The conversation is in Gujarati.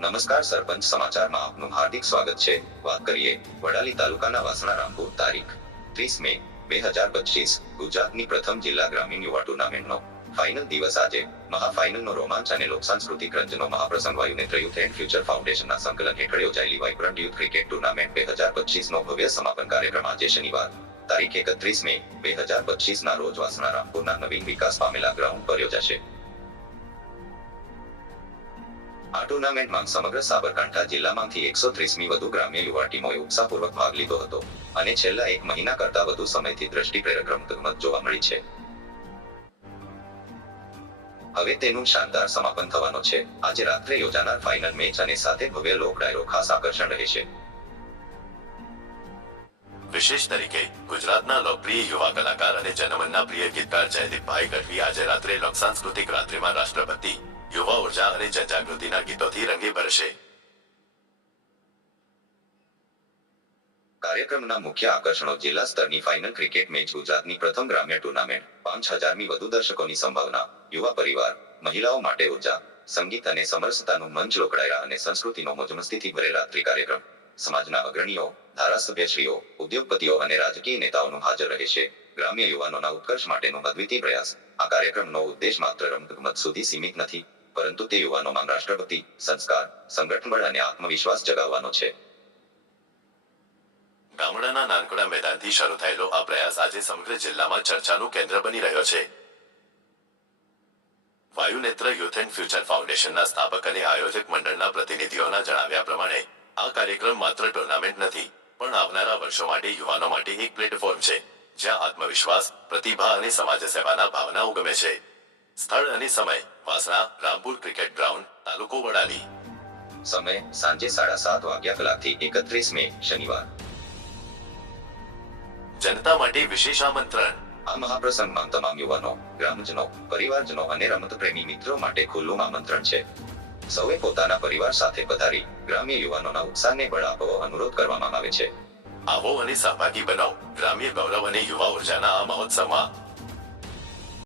નમસ્કાર સરપંચ સમાચારમાં આપનું હાર્દિક સ્વાગત છે। વાત કરીએ વડાલી તાલુકાના વાસણા રામપુર તારીખ 30 મે 2025 ગુજરાતની પ્રથમ જિલ્લા ગ્રામીણ યુવા ટુર્નામેન્ટનો ફાઇનલ દિવસ આજે મહાફાઇનલનો રોમાંચ અને લોકસાંસ્કૃતિક રંજનો મહાપ્રસંગ વાયુનેત્ર યુથ એન્ડ ફ્યુચર ફાઉન્ડેશનના સંકલન હેઠળ યોજાયેલી વાઇબ્રન્ટ યુથ ક્રિકેટ ટુર્નામેન્ટ 2025નો ભવ્ય સમાપન કાર્યક્રમ આજે શનિવાર તારીખ 31 મે 2025ના રોજ વાસણા રામપુરના નવીન વિકાસ પામેલા ગ્રાઉન્ડ પર યોજાશે। આ ટુર્નામેન્ટમાં સમગ્ર સાબરકાંઠા જિલ્લામાંથી 130મી વધુ ગ્રામ્ય યુવા ટીમોએ ઉત્સાહપૂર્વક ભાગ લીધો હતો અને છેલ્લા એક મહિના કરતા વધુ સમયથી દ્રષ્ટિપ્રેરક રમત જોવા મળી છે। હવે તેનું શાનદાર સમાપન થવાનો છે। આજે રાત્રે યોજાનાર ફાઇનલ મેચ અને સાથે ભવ્ય લોક ડાયરો ખાસ આકર્ષણ રહેશે। વિશેષ તરીકે ગુજરાતના લોકપ્રિય યુવા કલાકાર અને જનમનના પ્રિય ગીતકાર જયદીપભાઈ ગઢવી આજે રાત્રે લોકસાંસ્કૃતિક રાત્રિમાં રાષ્ટ્રભક્તિ, યુવા ઉર્જા અને જનજાગૃતિના ગીતોથી રંગી ભરશે। કાર્યક્રમના મુખ્ય આકર્ષણો જિલ્લા સ્તરની ફાઇનલ ક્રિકેટ મેચ, ગુજરાતની પ્રથમ ગ્રામ્ય ટુર્નામેન્ટ, 5000મી વધુ દર્શકોની સંભાવના, યુવા પરિવાર, મહિલાઓ માટે ઉર્જા, સંગીત અને સમરસતાનું મંચ, લોકડાયરા અને સંસ્કૃતિનો મોજમસ્તીથી ભરેલ રાત્રિ કાર્યક્રમ। સમાજના અગ્રણીઓ, ધારાસભ્યશ્રીઓ, ઉદ્યોગપતિઓ અને રાજકીય નેતાઓનું હાજર રહેશે। ગ્રામ્ય યુવાનોના ઉત્કર્ષ માટેનો અદ્વિતીય પ્રયાસ। આ કાર્યક્રમનો ઉદ્દેશ માત્ર રમતગમત સુધી સીમિત નથી, પરંતુ તે યુવાનોમાં રાષ્ટ્રભક્તિ, સંસ્કાર, સંગઠનબળ અને આત્મવિશ્વાસ જગાવવાનો છે। ગામડાના નાનકડા મેદાનથી શરૂ થયેલો આ પ્રયાસ આજે સમગ્ર જિલ્લામાં ચર્ચાનું કેન્દ્ર બની રહ્યો છે। વાયુનેત્ર યુથ એન્ડ ફ્યુચર ફાઉન્ડેશનના સ્થાપક અને આયોજક મંડળના પ્રતિનિધિઓના જણાવ્યા પ્રમાણે આ કાર્યક્રમ માત્ર ટુર્નામેન્ટ નથી, પણ આવનારા વર્ષો માટે યુવાનો માટે એક પ્લેટફોર્મ છે, જ્યાં આત્મવિશ્વાસ, પ્રતિભા અને સમાજ સેવાના ભાવના ઉગમે છે। સ્થળ અને સમય: વાસણા રામપુર ક્રિકેટ ગ્રાઉન્ડ, તાલુકો વડાલી। સમય: સાંજે 7:30 વાગ્યાથી 31 મે શનિવાર। જનતા માટે વિશેષ આમંત્રણ: આ મહાપ્રસંગમાં તમામ યુવાનો, ગ્રામજનો, પરિવારજનો અને રમતપ્રેમી મિત્રો માટે ખુલ્લું આમંત્રણ છે। સૌએ પોતાના પરિવાર સાથે પધારી ગ્રામ્ય યુવાનોના ઉત્સાહને બળ આપવો અનુરોધ કરવામાં આવે છે। આવો અને સહભાગી બનો ગ્રામ્ય ગૌરવ અને યુવા ઉર્જાના આ મહોત્સવમાં।